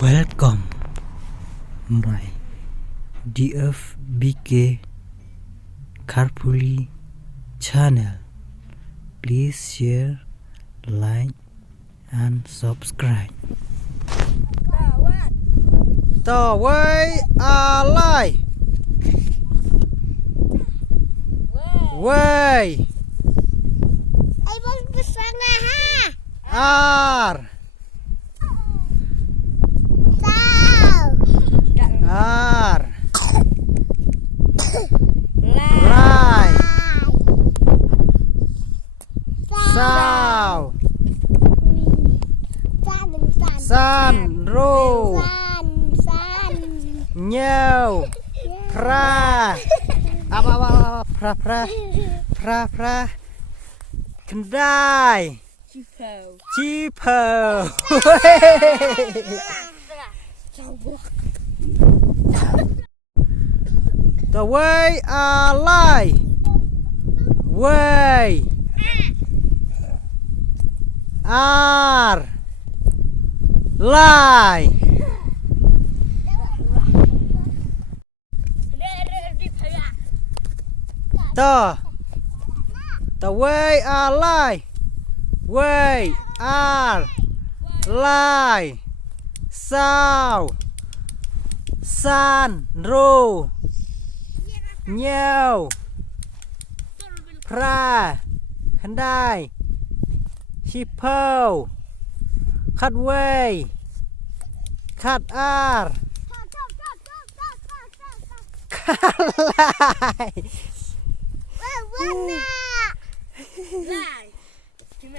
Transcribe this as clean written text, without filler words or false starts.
Welcome my DFBK carefully channel. Please share, like and subscribe. ต่อไว้อะไรเว้ยไอ้บอลภาษาไงฮะอาร์เจ้าอาร์ไลซาวซันรูเงียวพระพระคันได้ชีเพอต่อไว้อะไรเว้ยอาร์ไลต่อเว้ยอะไรเว้ยอาร์ไลซาวซันรูเงียวพระคันได้ชิเพลคัดเว้ยคัดอาร์คัดไลวันน่ะไล่ใช่ไหม